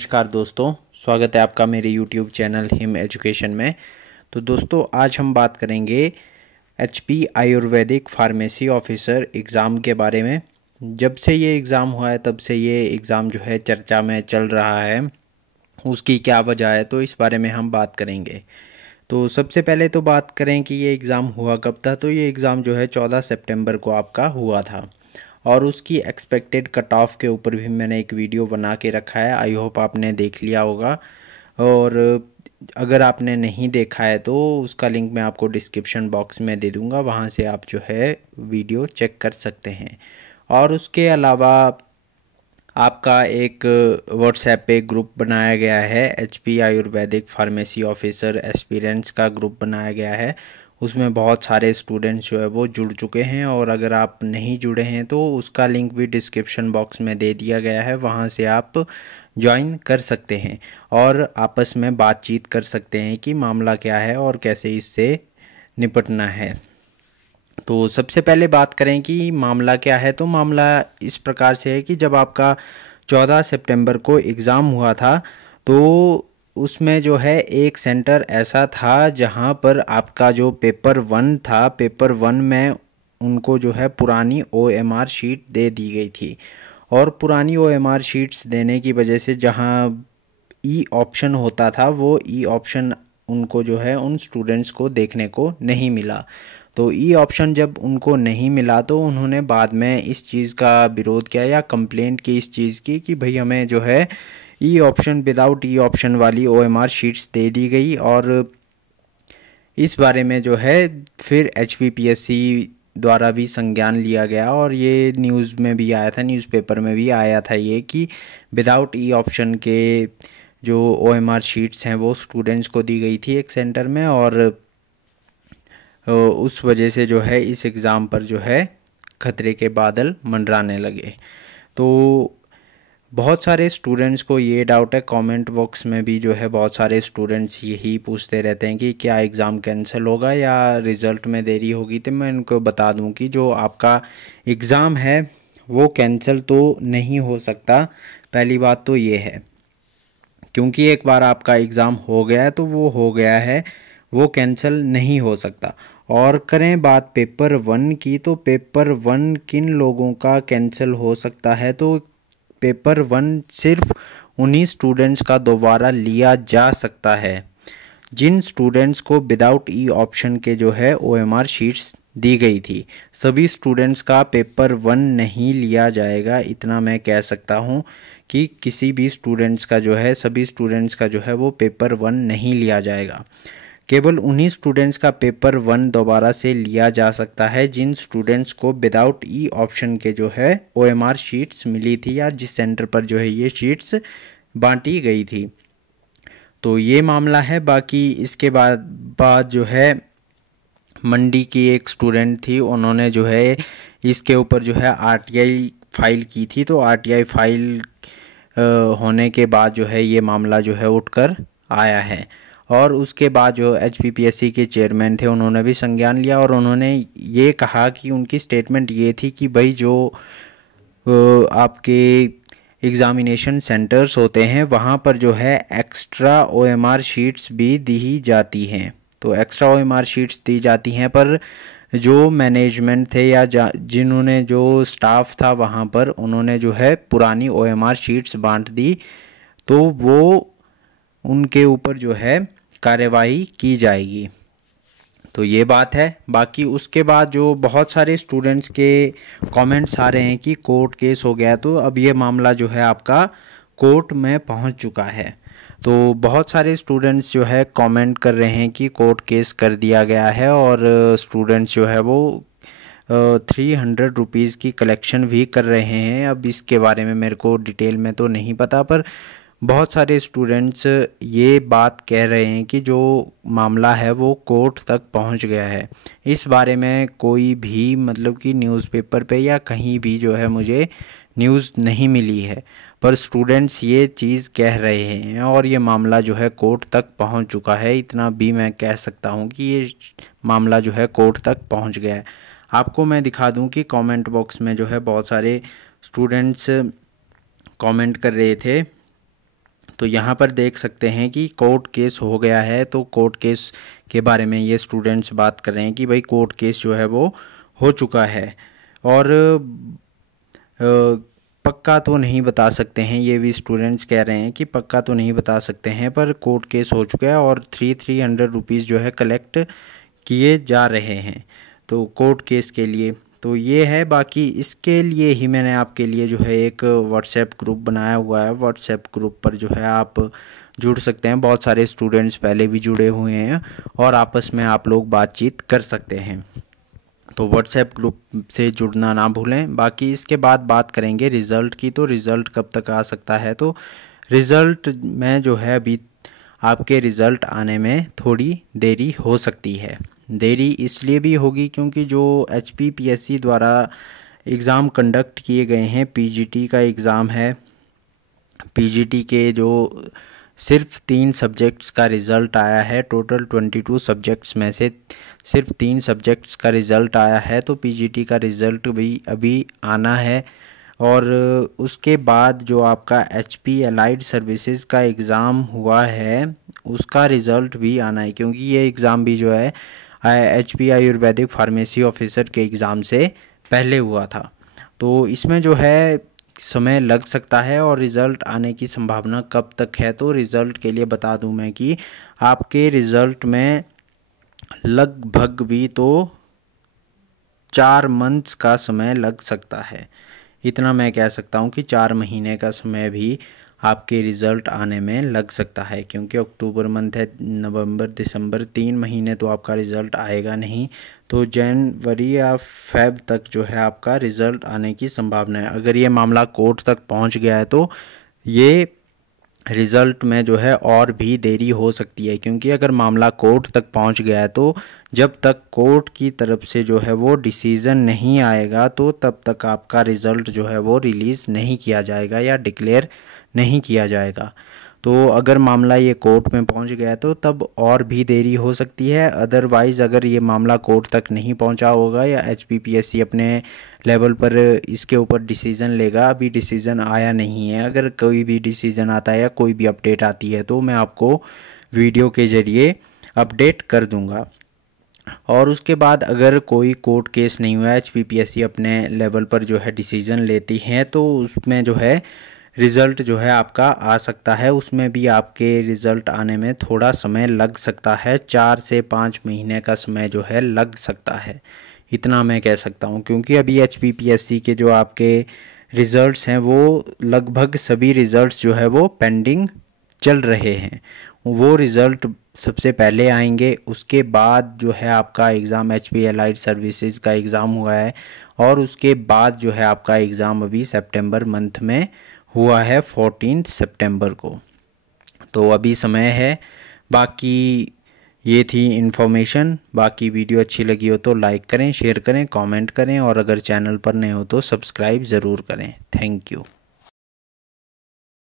नमस्कार दोस्तों, स्वागत है आपका मेरे YouTube चैनल हिम एजुकेशन में। तो दोस्तों आज हम बात करेंगे HP Ayurvedic pharmacy officer exam के बारे में। जब से ये एग्ज़ाम हुआ है तब से ये एग्ज़ाम जो है चर्चा में चल रहा है, उसकी क्या वजह है तो इस बारे में हम बात करेंगे। तो सबसे पहले तो बात करें कि ये एग्ज़ाम हुआ कब था। तो ये एग्ज़ाम जो है 14 सितंबर को आपका हुआ था और उसकी एक्सपेक्टेड कट ऑफ के ऊपर भी मैंने एक वीडियो बना के रखा है। आई होप आपने देख लिया होगा, और अगर आपने नहीं देखा है तो उसका लिंक मैं आपको डिस्क्रिप्शन बॉक्स में दे दूंगा, वहां से आप जो है वीडियो चेक कर सकते हैं। और उसके अलावा आपका एक व्हाट्सएप पे ग्रुप बनाया गया है, HP Ayurvedic pharmacy officer aspirants का ग्रुप बनाया गया है। उसमें बहुत सारे स्टूडेंट्स जो है वो जुड़ चुके हैं, और अगर आप नहीं जुड़े हैं तो उसका लिंक भी डिस्क्रिप्शन बॉक्स में दे दिया गया है, वहां से आप ज्वाइन कर सकते हैं और आपस में बातचीत कर सकते हैं कि मामला क्या है और कैसे इससे निपटना है। तो सबसे पहले बात करें कि मामला क्या है। तो मामला इस प्रकार से है कि जब आपका 14 सितंबर को एग्ज़ाम हुआ था तो उसमें जो है एक सेंटर ऐसा था जहां पर आपका जो पेपर 1 था, पेपर 1 में उनको जो है पुरानी OMR शीट दे दी गई थी। और पुरानी OMR शीट्स देने की वजह से जहां ई ऑप्शन होता था वो ई ऑप्शन उनको जो है उन स्टूडेंट्स को देखने को नहीं मिला। तो ई ऑप्शन जब उनको नहीं मिला तो उन्होंने बाद में इस चीज़ का विरोध किया या कंप्लेंट की इस चीज़ की कि भाई हमें जो है E option without E option वाली OMR शीट्स दे दी गई। और इस बारे में जो है फिर HPPSC द्वारा भी संज्ञान लिया गया और ये न्यूज़ में भी आया था, न्यूज़पेपर में भी आया था ये कि विदाउट ई ऑप्शन के जो OMR शीट्स हैं वो स्टूडेंट्स को दी गई थी एक सेंटर में, और उस वजह से जो है इस एग्ज़ाम पर जो है खतरे के बादल मंडराने लगे। तो बहुत सारे स्टूडेंट्स को ये डाउट है, कमेंट बॉक्स में भी जो है बहुत सारे स्टूडेंट्स यही पूछते रहते हैं कि क्या एग्ज़ाम कैंसिल होगा या रिज़ल्ट में देरी होगी। तो मैं इनको बता दूं कि जो आपका एग्ज़ाम है वो कैंसिल तो नहीं हो सकता। पहली बात तो ये है, क्योंकि एक बार आपका एग्ज़ाम हो गया है तो वो हो गया है, वो कैंसिल नहीं हो सकता। और करें बात पेपर 1 की, तो पेपर 1 किन लोगों का कैंसिल हो सकता है। तो पेपर 1 सिर्फ उन्हीं स्टूडेंट्स का दोबारा लिया जा सकता है जिन स्टूडेंट्स को विदाउट ई ऑप्शन के जो है OMR शीट्स दी गई थी। सभी स्टूडेंट्स का पेपर 1 नहीं लिया जाएगा, इतना मैं कह सकता हूँ कि किसी भी स्टूडेंट्स का जो है, सभी स्टूडेंट्स का जो है वो पेपर 1 नहीं लिया जाएगा। केवल उन्हीं स्टूडेंट्स का पेपर 1 दोबारा से लिया जा सकता है जिन स्टूडेंट्स को विदाउट ई ऑप्शन के जो है OMR शीट्स मिली थी या जिस सेंटर पर जो है ये शीट्स बांटी गई थी। तो ये मामला है। बाकी इसके बाद जो है मंडी की एक स्टूडेंट थी, उन्होंने जो है इसके ऊपर जो है RTI फाइल की थी। तो RTI फाइल होने के बाद जो है ये मामला जो है उठकर आया है, और उसके बाद जो HPPSC के चेयरमैन थे उन्होंने भी संज्ञान लिया और उन्होंने ये कहा कि उनकी स्टेटमेंट ये थी कि भाई जो आपके एग्ज़ामिनेशन सेंटर्स होते हैं वहाँ पर जो है एक्स्ट्रा OMR शीट्स भी दी जाती हैं। तो एक्स्ट्रा OMR शीट्स दी जाती हैं, पर जो मैनेजमेंट थे या जिन्होंने जो स्टाफ था वहाँ पर उन्होंने जो है पुरानी OMR शीट्स बांट दी, तो वो उनके ऊपर जो है कार्यवाही की जाएगी। तो ये बात है। बाकी उसके बाद जो बहुत सारे स्टूडेंट्स के कमेंट्स आ रहे हैं कि कोर्ट केस हो गया, तो अब ये मामला जो है आपका कोर्ट में पहुंच चुका है। तो बहुत सारे स्टूडेंट्स जो है कमेंट कर रहे हैं कि कोर्ट केस कर दिया गया है, और स्टूडेंट्स जो है वो 300 रुपीज़ की कलेक्शन भी कर रहे हैं। अब इसके बारे में मेरे को डिटेल में तो नहीं पता, पर बहुत सारे स्टूडेंट्स ये बात कह रहे हैं कि जो मामला है वो कोर्ट तक पहुंच गया है। इस बारे में कोई भी मतलब कि न्यूज़पेपर पे या कहीं भी जो है मुझे न्यूज़ नहीं मिली है, पर स्टूडेंट्स ये चीज़ कह रहे हैं और ये मामला जो है कोर्ट तक पहुंच चुका है। इतना भी मैं कह सकता हूं कि ये मामला जो है कोर्ट तक पहुंच गया है। आपको मैं दिखा दूं कि कमेंट बॉक्स में जो है बहुत सारे स्टूडेंट्स कमेंट कर रहे थे। तो यहाँ पर देख सकते हैं कि कोर्ट केस हो गया है। तो कोर्ट केस के बारे में ये स्टूडेंट्स बात कर रहे हैं कि भाई कोर्ट केस जो है वो हो चुका है, और पक्का तो नहीं बता सकते हैं, ये भी स्टूडेंट्स कह रहे हैं कि पक्का तो नहीं बता सकते हैं, पर कोर्ट केस हो चुका है और 300 रुपीज़ जो है कलेक्ट किए जा रहे हैं तो कोर्ट केस के लिए। तो ये है, बाकी इसके लिए ही मैंने आपके लिए जो है एक व्हाट्सएप ग्रुप बनाया हुआ है। व्हाट्सएप ग्रुप पर जो है आप जुड़ सकते हैं, बहुत सारे स्टूडेंट्स पहले भी जुड़े हुए हैं और आपस में आप लोग बातचीत कर सकते हैं। तो व्हाट्सएप ग्रुप से जुड़ना ना भूलें। बाकी इसके बाद बात करेंगे रिज़ल्ट की। तो रिज़ल्ट कब तक आ सकता है? तो रिज़ल्ट में जो है अभी आपके रिज़ल्ट आने में थोड़ी देरी हो सकती है। देरी इसलिए भी होगी क्योंकि जो HPPSC द्वारा एग्ज़ाम कंडक्ट किए गए हैं, PGT का एग्ज़ाम है, PGT के जो सिर्फ 3 सब्जेक्ट्स का रिज़ल्ट आया है, टोटल 22 सब्जेक्ट्स में से सिर्फ 3 सब्जेक्ट्स का रिज़ल्ट आया है। तो PGT का रिज़ल्ट भी अभी आना है, और उसके बाद जो आपका HP अलाइड सर्विसेज का एग्ज़ाम हुआ है उसका रिज़ल्ट भी आना है, क्योंकि ये एग्ज़ाम भी जो है HP आयुर्वेदिक फार्मेसी ऑफिसर के एग्ज़ाम से पहले हुआ था। तो इसमें जो है समय लग सकता है, और रिज़ल्ट आने की संभावना कब तक है? तो रिज़ल्ट के लिए बता दूं मैं कि आपके रिज़ल्ट में लगभग भी तो 4 मंथ्स का समय लग सकता है। इतना मैं कह सकता हूं कि 4 महीने का समय भी आपके रिज़ल्ट आने में लग सकता है, क्योंकि अक्टूबर मंथ है, नवंबर दिसंबर 3 महीने तो आपका रिज़ल्ट आएगा नहीं। तो जनवरी या फेब तक जो है आपका रिज़ल्ट आने की संभावना है। अगर ये मामला कोर्ट तक पहुंच गया है तो ये रिज़ल्ट में जो है और भी देरी हो सकती है, क्योंकि अगर मामला कोर्ट तक पहुंच गया है तो जब तक कोर्ट की तरफ से जो है वो डिसीज़न नहीं आएगा तो तब तक आपका रिज़ल्ट जो है वो रिलीज़ नहीं किया जाएगा या डिक्लेयर नहीं किया जाएगा। तो अगर मामला ये कोर्ट में पहुंच गया तो तब और भी देरी हो सकती है। अदरवाइज़ अगर ये मामला कोर्ट तक नहीं पहुंचा होगा या HPPSC अपने लेवल पर इसके ऊपर डिसीज़न लेगा, अभी डिसीज़न आया नहीं है, अगर कोई भी डिसीज़न आता है या कोई भी अपडेट आती है तो मैं आपको वीडियो के ज़रिए अपडेट कर दूंगा। और उसके बाद अगर कोई कोर्ट केस नहीं हुआ, HPPSC अपने लेवल पर जो है डिसीज़न लेती हैं तो उसमें जो है रिज़ल्ट जो है आपका आ सकता है। उसमें भी आपके रिज़ल्ट आने में थोड़ा समय लग सकता है, 4 से 5 महीने का समय जो है लग सकता है, इतना मैं कह सकता हूँ। क्योंकि अभी HPPSC के जो आपके रिज़ल्ट्स हैं वो लगभग सभी रिज़ल्ट्स जो है वो पेंडिंग चल रहे हैं। वो रिज़ल्ट सबसे पहले आएंगे, उसके बाद जो है आपका एग्ज़ाम HP अलाइड सर्विसेज का एग्ज़ाम हुआ है, और उसके बाद जो है आपका एग्ज़ाम अभी सितंबर मंथ में हुआ है 14 सितंबर को। तो अभी समय है। बाकी ये थी इन्फॉर्मेशन। बाकी वीडियो अच्छी लगी हो तो लाइक करें, शेयर करें, कमेंट करें, और अगर चैनल पर नए हो तो सब्सक्राइब ज़रूर करें। Thank you.